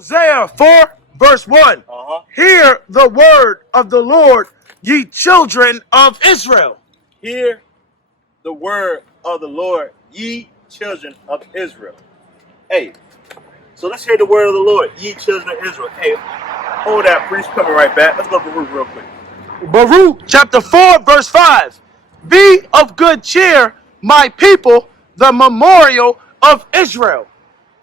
Hosea 4, verse 1. Hear the word of the Lord, ye children of Israel. Hear the word of the Lord, ye children of Israel. Hey, so let's hear the word of the Lord, ye children of Israel. Hey, hold that, priest, coming right back. Let's go to Baruch real quick. Baruch chapter 4, verse 5. Be of good cheer, my people, the memorial of Israel.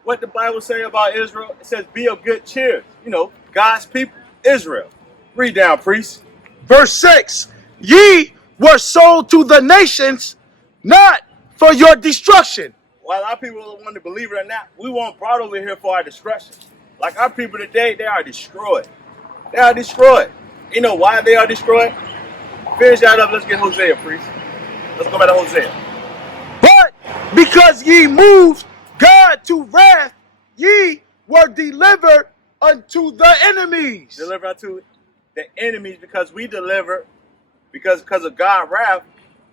What the Bible say about Israel? It says, be of good cheer. You know, God's people, Israel. Read down, priest. Verse 6. Ye were sold to the nations, not for your destruction. While our people want to believe it or not, we weren't brought over here for our destruction. Like our people today, they are destroyed. They are destroyed. You know why they are destroyed? Finish that up. Let's get Hosea, priest. Let's go back to Hosea. But because ye moved God to wrath, ye were delivered unto the enemies. Delivered unto the enemies because we delivered, because of God's wrath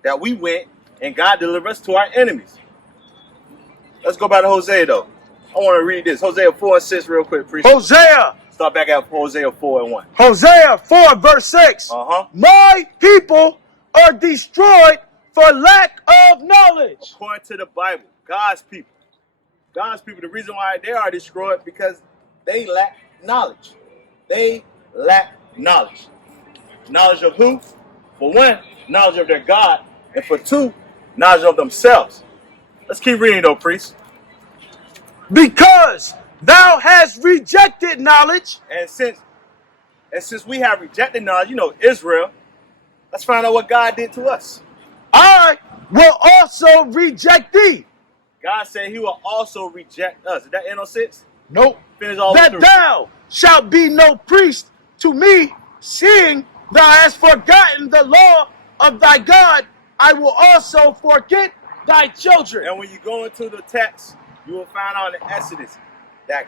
that we went and God delivered us to our enemies. Let's go back to Hosea though. I want to read this. Hosea 4 and 6 real quick, priest. Hosea. Start back at Hosea 4 and 1. Hosea 4 verse 6. My people are destroyed for lack of knowledge. According to the Bible, God's people, the reason why they are destroyed because they lack knowledge. They lack knowledge. Knowledge of who? For one, knowledge of their God. And for two, knowledge of themselves. Let's keep reading though, priest. Because thou hast rejected knowledge. And since we have rejected knowledge, you know, Israel, let's find out what God did to us. I will also reject thee. God said he will also reject us. Is that end on 6? Nope. Finish all that thou shalt be no priest to me, seeing thou hast forgotten the law of thy God, I will also forget thy children. And when you go into the text, you will find out in Exodus that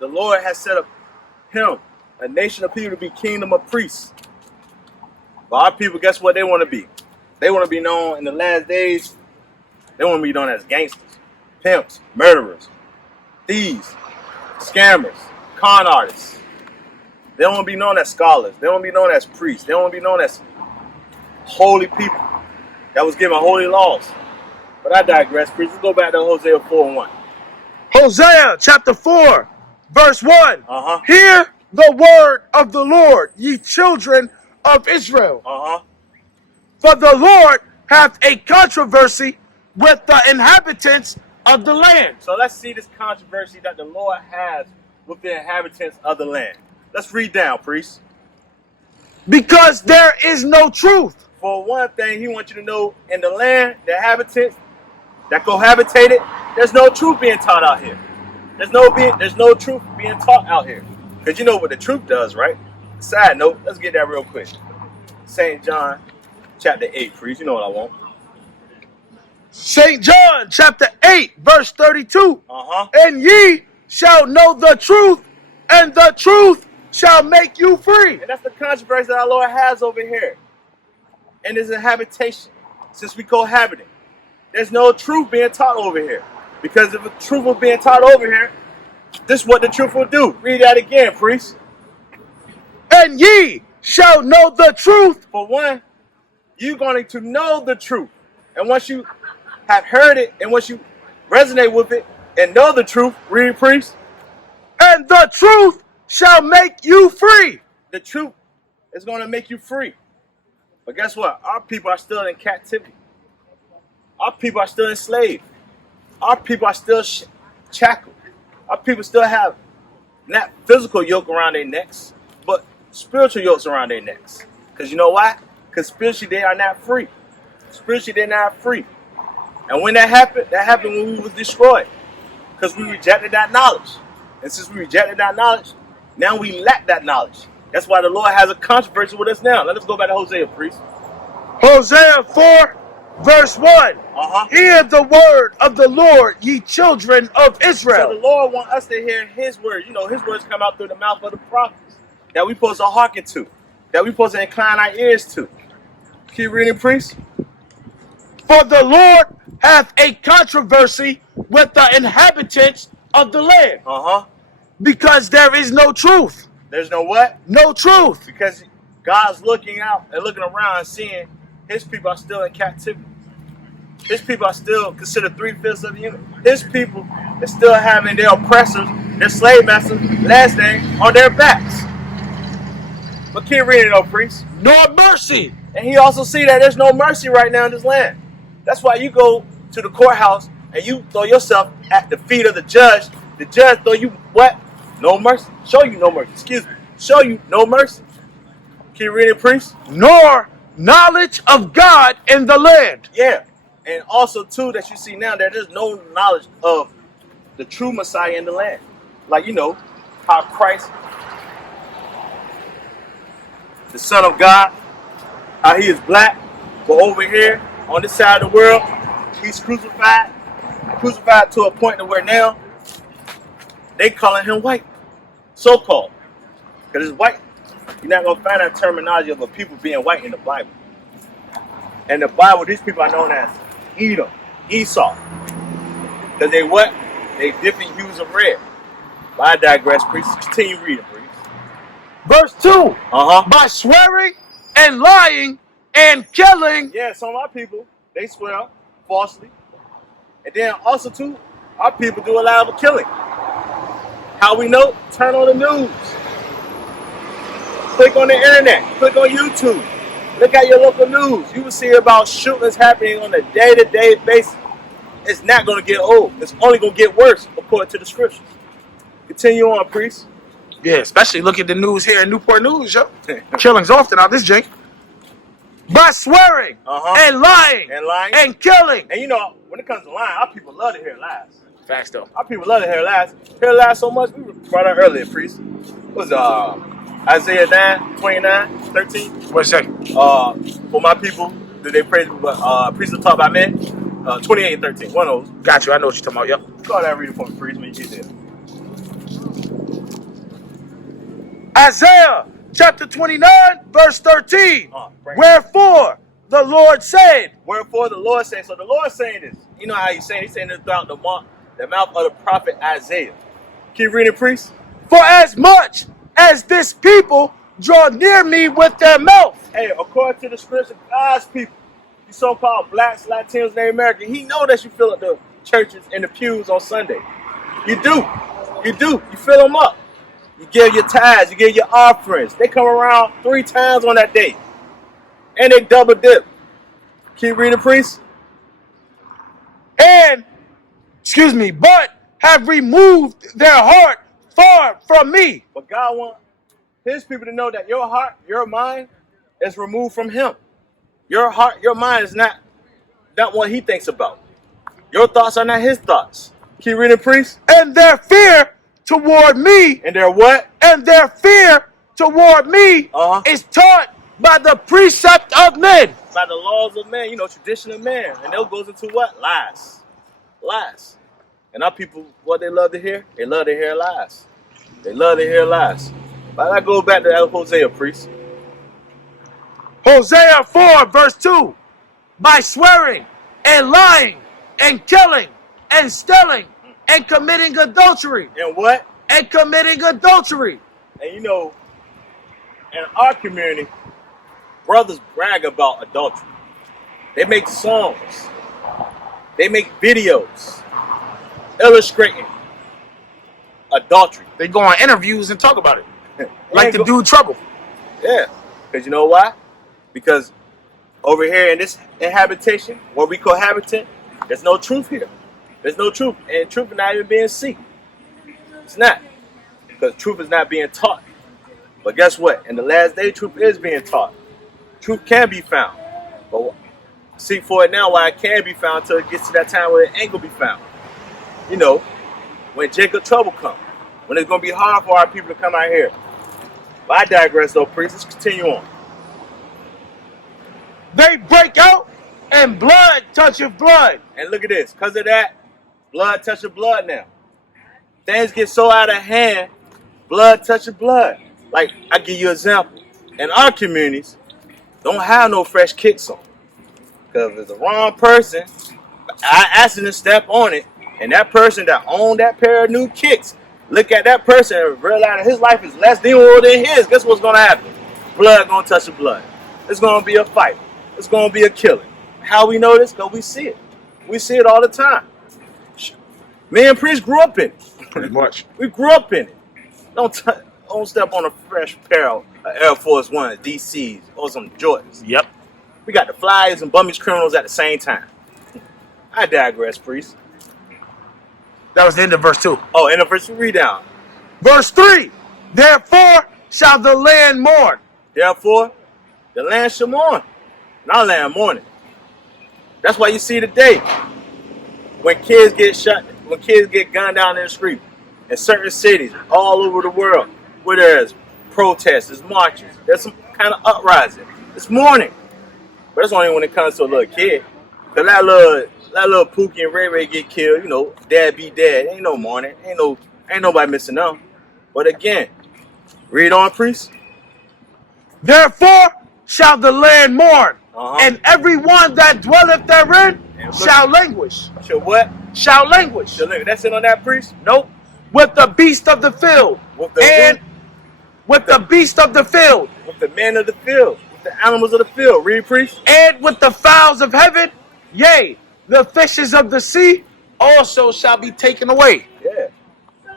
the Lord has set up him, a nation of people, to be kingdom of priests. But our people, guess what they want to be? They want to be known in the last days. They want to be known as gangsters, pimps, murderers, thieves, scammers, con artists. They don't want to be known as scholars. They don't want to be known as priests. They don't want to be known as holy people that was given holy laws. But I digress, priest. Let's go back to Hosea 4 and 1. Hosea chapter 4, verse 1. Hear the word of the Lord, ye children of Israel. For the Lord hath a controversy with the inhabitants of the land. So let's see this controversy that the Lord has with the inhabitants of the land. Let's read down, priest. Because there is no truth. For one thing, he wants you to know, in the land, the inhabitants that cohabitated, there's no truth being taught out here. There's no truth being taught out here. Because you know what the truth does, right? Side note, let's get that real quick. St. John chapter 8, priest. You know what I want. St. John chapter 8, verse 32. And ye shall know the truth, and the truth shall make you free. And that's the controversy that our Lord has over here. And his habitation, since we cohabiting. There's no truth being taught over here. Because if the truth was being taught over here, this is what the truth will do. Read that again, priest. And ye shall know the truth. For one, you're going to know the truth. And once you have heard it, and once you resonate with it, and know the truth, read, priest. And the truth shall make you free. The truth is going to make you free. But guess what? Our people are still in captivity. Our people are still enslaved. Our people are still shackled. Our people still have not physical yoke around their necks, but spiritual yokes around their necks. Because you know why? Because spiritually they are not free. Spiritually they're not free. And when that happened when we was destroyed. Because we rejected that knowledge. And since we rejected that knowledge, now we lack that knowledge. That's why the Lord has a controversy with us now. Let us go back to Hosea, priest. Hosea 4, verse 1. Hear the word of the Lord, ye children of Israel. So the Lord wants us to hear his word. You know, his words come out through the mouth of the prophets that we're supposed to hearken to, that we're supposed to incline our ears to. Keep reading, priest. For the Lord hath a controversy with the inhabitants of the land. Because there is no truth. There's no what? No truth. Because God's looking out and looking around and seeing his people are still in captivity. His people are still considered 3/5 of the unit. His people are still having their oppressors, their slave masters, last name, on their backs. But keep reading though, priest. Nor mercy. And he also see that there's no mercy right now in this land. That's why you go to the courthouse and you throw yourself at the feet of the judge. The judge throw you what? No mercy. Show you no mercy. Excuse me. Show you no mercy. Keep reading, priest. Nor knowledge of God in the land. Yeah. And also, too, that you see now that there's no knowledge of the true Messiah in the land. Like, you know, how Christ, the Son of God, how he is black, but over here, on this side of the world, he's crucified to a point to where now they calling him white, so-called. Because it's white. You're not going to find that terminology of a people being white in the Bible. In the Bible, these people are known as Edom, Esau. Because they what? They different hues of red. But I digress, priest. Continue reading, priest. Verse 2. By swearing and lying and killing. Yeah, some of our people, they swear falsely. And then also, too, our people do a lot of killing. How we know? Turn on the news. Click on the internet. Click on YouTube. Look at your local news. You will see about shootings happening on a day-to-day basis. It's not going to get old. It's only going to get worse, according to the scriptures. Continue on, priest. Yeah, especially look at the news here in Newport News, yo. Killings often out this jank. By swearing and lying and killing. And you know, when it comes to lying, our people love to hear lies. Facts, though. Our people love to hear lies. Hear lies so much, we brought out earlier, priest. What was Isaiah 9:29-13. What's that? For my people, do they praise priests are taught by men? 28:13. One of those. Got you. I know what you're talking about. Yep. Call that reading for me, priest, when you get there. Isaiah chapter 29, verse 13. Wherefore the Lord said. Wherefore the Lord said. So the Lord saying this. You know how he's saying? He's saying this throughout the mouth of the prophet Isaiah. Keep reading, priest. For as much as this people draw near me with their mouth. Hey, according to the scripture, God's people, you so-called blacks, Latinos, and Americans, he know that you fill up the churches and the pews on Sunday. You do. You do. You fill them up. You give your tithes. You give your offerings. They come around 3 times on that day. And they double dip. Keep reading, priest. And, but have removed their heart far from me. But God wants his people to know that your heart, your mind is removed from him. Your heart, your mind is not what he thinks about. Your thoughts are not his thoughts. Keep reading, priest. And their fear toward me. And their what? And their fear toward me is taught by the precept of men. By the laws of men, you know, tradition of man. And that goes into what? Lies. Lies. And our people, what they love to hear? They love to hear lies. They love to hear lies. But I go back to that Hosea, priest. Hosea 4, verse 2. By swearing and lying and killing and stealing and committing adultery. And what? And committing adultery. And you know, in our community, brothers brag about adultery. They make songs. They make videos illustrating adultery. They go on interviews and talk about it. Like the dude Trouble. Yeah. Because you know why? Because over here in this habitation, where we cohabitate, there's no truth here. There's no truth. And truth is not even being seen. It's not. Because truth is not being taught. But guess what? In the last day, truth is being taught. Truth can be found. But seek for it now while it can be found until it gets to that time where it ain't going to be found. You know, when Jacob trouble comes. When it's going to be hard for our people to come out here. But I digress though, priest. Let's continue on. They break out and blood toucheth blood. And look at this. Because of that, blood touches blood now. Things get so out of hand, blood touches blood. Like, I give you an example. In our communities, don't have no fresh kicks on. Because if it's the wrong person, I ask them to step on it, and that person that owned that pair of new kicks look at that person and realize that his life is less valuable than his, guess what's going to happen? Blood going to touch the blood. It's going to be a fight. It's going to be a killing. How we know this? Because we see it. We see it all the time. Me and Priest grew up in it. Pretty much. We grew up in it. Don't step on a fresh pair of Air Force One, DCs, or some Jordans. Yep. We got the flyers and bummies criminals at the same time. I digress, Priest. That was the end of verse 2. Oh, and the verse read down. Verse 3. Therefore shall the land mourn. Therefore, the land shall mourn. Not land mourning. That's why you see today, when kids get shot, when kids get gunned down in the street, in certain cities all over the world, where there's protests, there's marches, there's some kind of uprising. It's mourning. But that's only when it comes to a little kid. Cause that little Pookie and Ray Ray get killed, you know, dad be dead. Ain't no mourning. Ain't nobody missing them. But again, read on, Priest. Therefore shall the land mourn, and every one that dwelleth therein shall languish. Shall what? Shall languish. That's it on that, Priest? Nope. With the beast of the field. With the beast of the field. With the men of the field. With the animals of the field. Read, Priest. And with the fowls of heaven, yea, the fishes of the sea also shall be taken away. Yeah.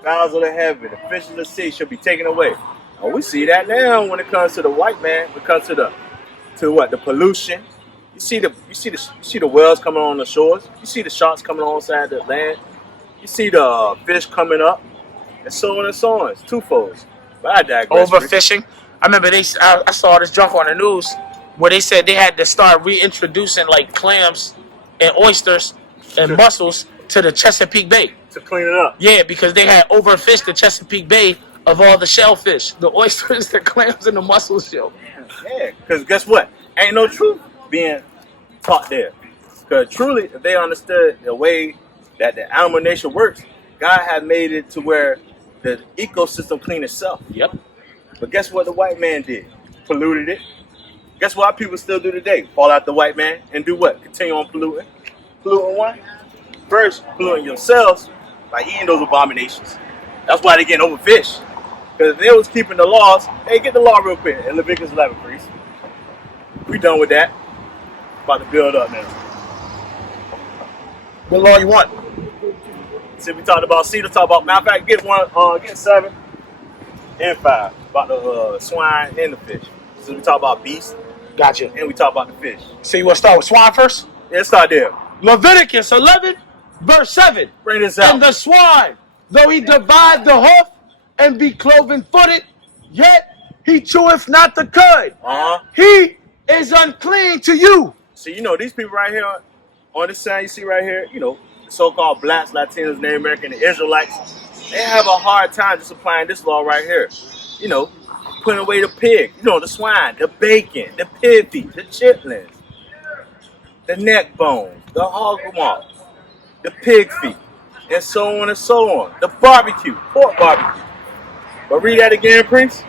Fowls of the heaven, the fishes of the sea shall be taken away. Oh, we see that now when it comes to the white man. When it comes to the pollution. You see the whales coming on the shores. You see the sharks coming alongside the land. You see the fish coming up, and so on and so on. It's twofold. But I digress. Overfishing. I remember I saw this junk on the news where they said they had to start reintroducing like clams and oysters and mussels to the Chesapeake Bay. To clean it up. Yeah, because they had overfished the Chesapeake Bay of all the shellfish. The oysters, the clams, and the mussels show. Yeah, because guess what? Ain't no truth being taught there. Because truly, if they understood the way that the animal nature works, God had made it to where the ecosystem cleaned itself. Yep. But guess what the white man did? Polluted it. Guess what people still do today? Fall out the white man and do what? Continue on polluting. Polluting what? First, polluting yourselves by eating those abominations. That's why they getting overfished. Because if they was keeping the laws, hey, get the law real quick. In Leviticus 11, Priest. We done with that. About to build up now. What law you want? See, we talked about cedar, talk about, matter of fact, get 7 and 5. About the swine and the fish. So we talk about beasts. Gotcha. And we talk about the fish. So you want to start with swine first? Yeah, let's start there. Leviticus 11, verse 7. Bring this out. And the swine, though he divide the hoof and be cloven-footed, yet he cheweth not the cud. He is unclean to you. So, you know, these people right here on this side, you see right here, you know, the so-called blacks, Latinos, Native American, the Israelites, they have a hard time just applying this law right here. You know, putting away the pig, you know, the swine, the bacon, the pig feet, the chitlins, the neck bones, the hog maw, the pig feet, and so on and so on. The barbecue, pork barbecue. But read that again, Priest.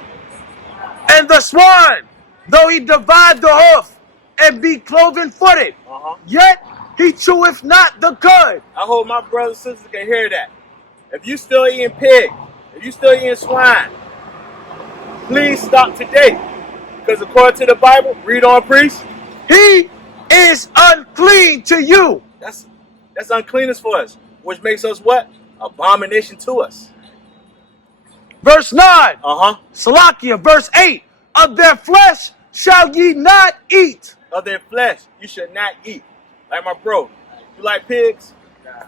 And the swine, though he divide the hoof and be cloven-footed, yet he cheweth not the cud. I hope my brothers and sisters can hear that. If you still eating pig, if you still eating swine, please stop today. Because according to the Bible, read on, Priest. He is unclean to you. That's uncleanness for us, which makes us what? Abomination to us. Verse 9. Salakia, verse 8. Of their flesh shall ye not eat. Of their flesh you should not eat. Like my bro, you like pigs? Nah.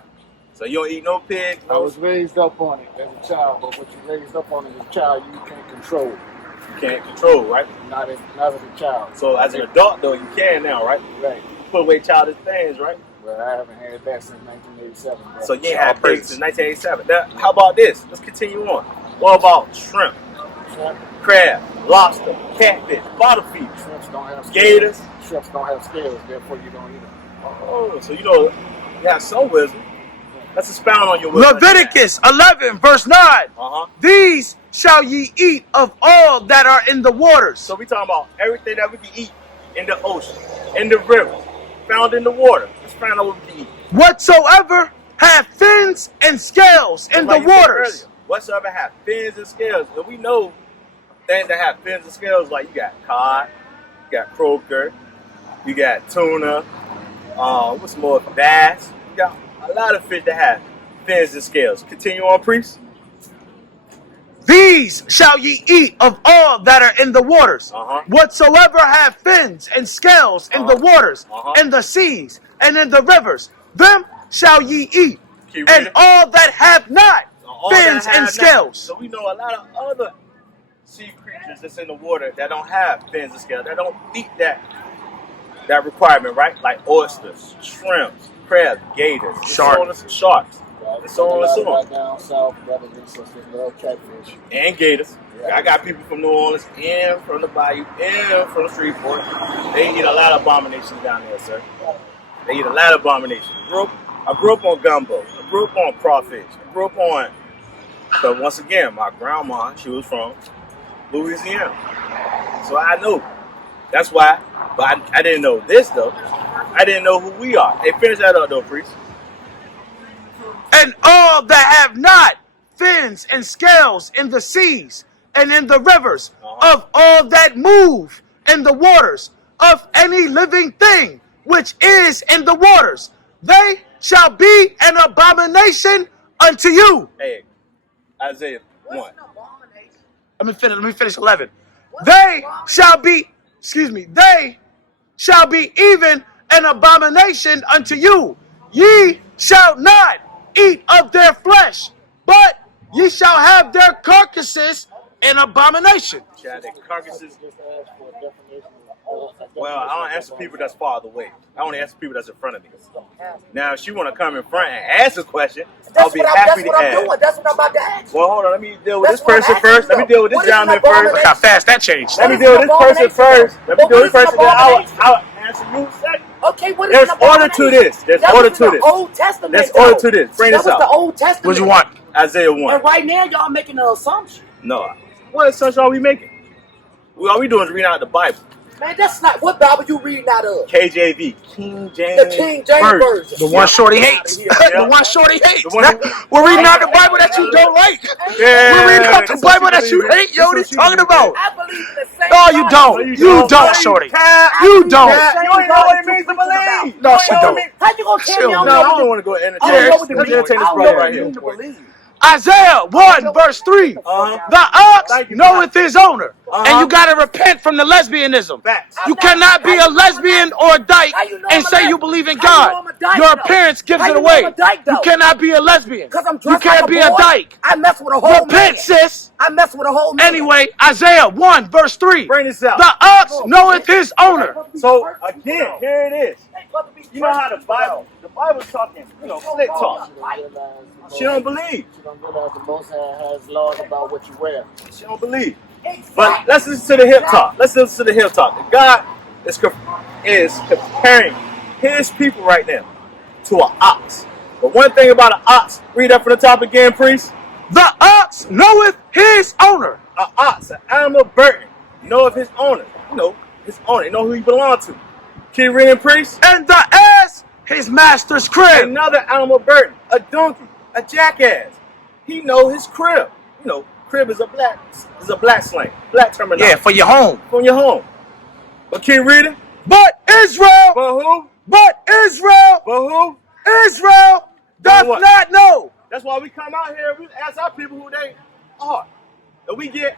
So you don't eat no pigs? I was raised up on it as a child, but what you raised up on as a child, you can't control. You can't control, right? Not as a child. So as an adult, though, you can now, right? Right. You put away childish things, right? Well, I haven't had that since 1987. Bro. So you ain't had pigs since 1987. Now, how about this? Let's continue on. What about shrimp? Shrimp? Crab, lobster, catfish, bottle feet, Shrimps don't have scales. gators. Shrimps don't have scales, therefore you don't eat them. Oh, so you know, you have some wisdom. Let's expound on your wisdom. Leviticus 11, verse 9. These shall ye eat of all that are in the waters. So we talking about everything that we can eat in the ocean, in the rivers, found in the water. Let's find out what we can eat. Whatsoever have fins and scales in the waters. whatsoever have fins and scales. And we know things that have fins and scales, like you got cod, you got croaker, you got tuna, what's more, bass. You got a lot of fish that have fins and scales. Continue on, priest. These shall ye eat of all that are in the waters. Whatsoever have fins and scales in the waters, in the seas, and in the rivers, them shall ye eat. And all that have not fins and scales. So we know a lot of other sea creatures that's in the water that don't have fins and scales. That don't meet that requirement, right? Like oysters, shrimps, crabs, gators, sharks. And so on and so on. Right down south, brother, this little catfish. And gators. Yeah. I got people from New Orleans and from the Bayou and from the Shreveport. They eat a lot of abominations down there, sir. They eat a lot of abominations. I grew up on gumbo. I grew up on crawfish. I grew up on, but once again, my grandma, she was from Louisiana. So I know. That's why. But I didn't know this, though. I didn't know who we are. Hey, finish that up, though, priest. And all that have not fins and scales in the seas and in the rivers, of all that move in the waters, of any living thing which is in the waters, they shall be an abomination unto you. Hey, Isaiah 1. Let me finish 11. They shall be even an abomination unto you. Ye shall not eat of their flesh, but ye shall have their carcasses an abomination. Yeah, their carcasses. Well, I don't answer people that's farther away. I only answer people that's in front of me. Now, if she want to come in front and ask a question, I'll be happy to ask. That's what I'm about to ask. Well, hold on. Let me deal with this person first. Let me deal with this gentleman first. Look how fast that changed. Let me deal with this person first. Let me deal with this person. Then I'll answer you second. Okay, what is There's order to this. There's order to this. Old Testament. There's order to this. Bring this That was out. the Old Testament. What do you want? Isaiah 1. And right now, y'all making an assumption. No. What assumption are we making? All we doing is reading out the Bible. Man, that's not what Bible you reading out of. KJV, King James. The King James Version. The one Shorty hates. The one Shorty hates. We're reading out the Bible that you don't like. We're reading out the Bible that you hate. Yo, what are you talking about? I believe in the same No, you Bible. don't. You don't, Shorty. You don't. You don't know what it means to believe. No, she don't. How you gonna tell me No, I don't want to go entertain. I don't know what Let's to entertain this I don't brother know right what here. you to believe. Isaiah 1 verse 3. The ox knoweth his owner. And you gotta repent from the lesbianism. Facts. You cannot be a lesbian or a dyke and say you believe in God. Your appearance gives it away. You cannot be a lesbian. You can't be a dyke. I mess with a whole Repent, sis. I mess with a whole man. Anyway, Isaiah 1 verse 3. Bring this out. The ox knoweth his owner. So again, here it is. You know how the Bible's talking, slick talk. She don't believe. You don't realize the Most High has laws about what you wear. She don't believe. But let's listen to the hip talk. God is comparing his people right now to an ox. But one thing about an ox, read that from the top again, priest. The ox knoweth his owner. An ox, an animal burden, knoweth his owner. His owner. You know who he belongs to. Keep reading, priest. And the ass his master's crib. Another animal burden, a donkey, a jackass. He know his crib. Crib is a black slang, black terminology. Yeah, for your home. From your home. But keep reading. But Israel. But who? But Israel. But who? Israel doth not know. That's why we come out here. We ask our people who they are, and we get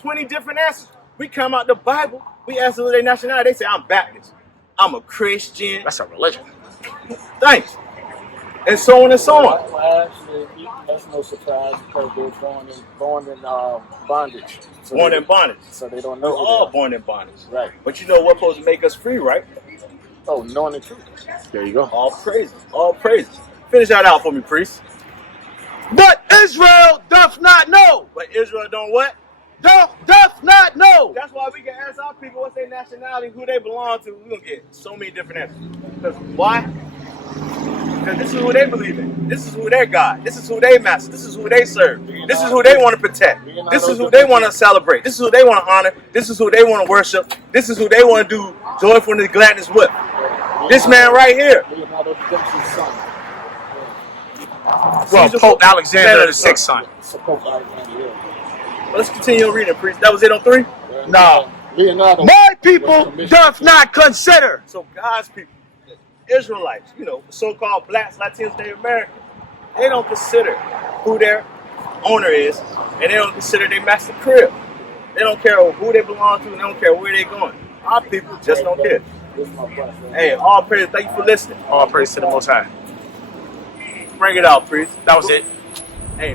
20 different answers. We come out the Bible. We ask them their nationality. They say, "I'm Baptist. I'm a Christian." That's a religion. Thanks. And so on and so on. Well, actually, that's no surprise because they're born in bondage. So Born in bondage. So they don't know. We're all born in bondage. Right. But you know what's supposed to make us free, right? Oh, knowing the truth. There you go. All praises. All praises. Finish that out for me, priest. But Israel doth not know. But Israel don't what? Doth not know. That's why we can ask our people what's their nationality, who they belong to. We're going to get so many different answers. Because why? Because this is who they believe in. This is who their God. This is who they master. This is who they serve. This is who they want to protect. This is who they want to celebrate. This is who they want to honor. This is who they want to worship. This is who they want to do joyful and gladness with. This man right here. Well, Caesar Pope Alexander VI's son. Pope Alexander, Well, let's continue reading, priest. That was it on 3? No. Leonardo. My people doth not consider. So God's people, Israelites, you know, so-called blacks, Latinos, Native Americans, they don't consider who their owner is, and they don't consider their master crib. They don't care who they belong to, and they don't care where they're going. Our people just don't care. Hey, all praise. Thank you for listening. All praise to the Most High. Bring it out, priest. That was it. Hey,